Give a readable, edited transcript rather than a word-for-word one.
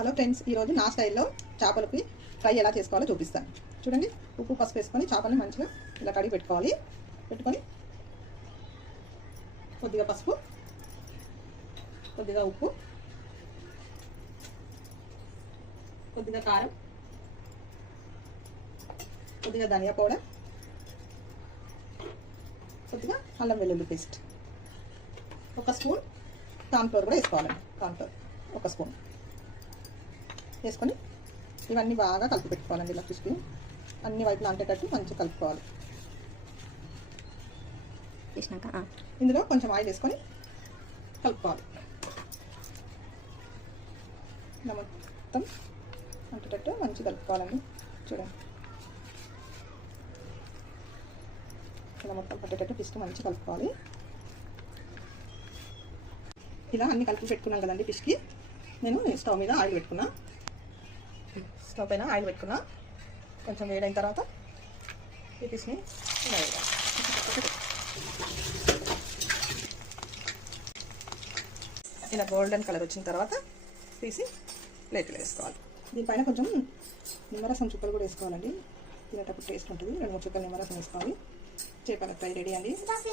Hello friends, ఈరోజు నా స్టైల్లో చేపలకి ఫ్రై ఎలా చేసుకోవాలో చూపిస్తాను. చూడండి, ఉప్పు పసుపు వేసుకొని చేపల్ని మంచిగా ఇలా కడిగి పెట్టుకోవాలి. పెట్టుకొని కొద్దిగా పసుపు, కొద్దిగా ఉప్పు, కొద్దిగా కారం, కొద్దిగా ధనియా పౌడర్, కొద్దిగా అల్లం వెల్లుల్లి పేస్ట్, ఒక స్పూన్ కార్న్ఫ్లోర్ కూడా వేసుకోవాలండి. కార్న్ఫ్లోర్ ఒక స్పూన్ వేసుకొని ఇవన్నీ బాగా కలిపి పెట్టుకోవాలండి. ఇలా ఫిష్కి అన్ని వైపులు అంటేటట్టు మంచిగా కలుపుకోవాలి. వేసినాక ఇందులో కొంచెం ఆయిల్ వేసుకొని కలుపుకోవాలి. ఇలా మొత్తం అంటేటట్టు మంచిగా కలుపుకోవాలండి. చూడండి, ఇలా మొత్తం పట్టేటట్టు ఫిష్ మంచిగా కలుపుకోవాలి. ఇలా అన్ని కలిపి పెట్టుకున్నాం కదండి. ఫిష్కి నేను స్టవ్ మీద ఆయిల్ పెట్టుకున్నా. స్టవ్ పైన ఆయిల్ పెట్టుకున్నా. కొంచెం వేడైన తర్వాత ఈ ఫిష్ని ఇలా గోల్డెన్ కలర్ వచ్చిన తర్వాత తీసి ప్లేట్లో వేసుకోవాలి. దీనిపైన కొంచెం నిమ్మరసం చుక్కలు కూడా వేసుకోవాలండి. తినేటప్పుడు టేస్ట్ ఉంటుంది. 2-3 చుక్కలు నిమ్మరసం వేసుకోవాలి. చేపల ఫ్రై రెడీ అండి.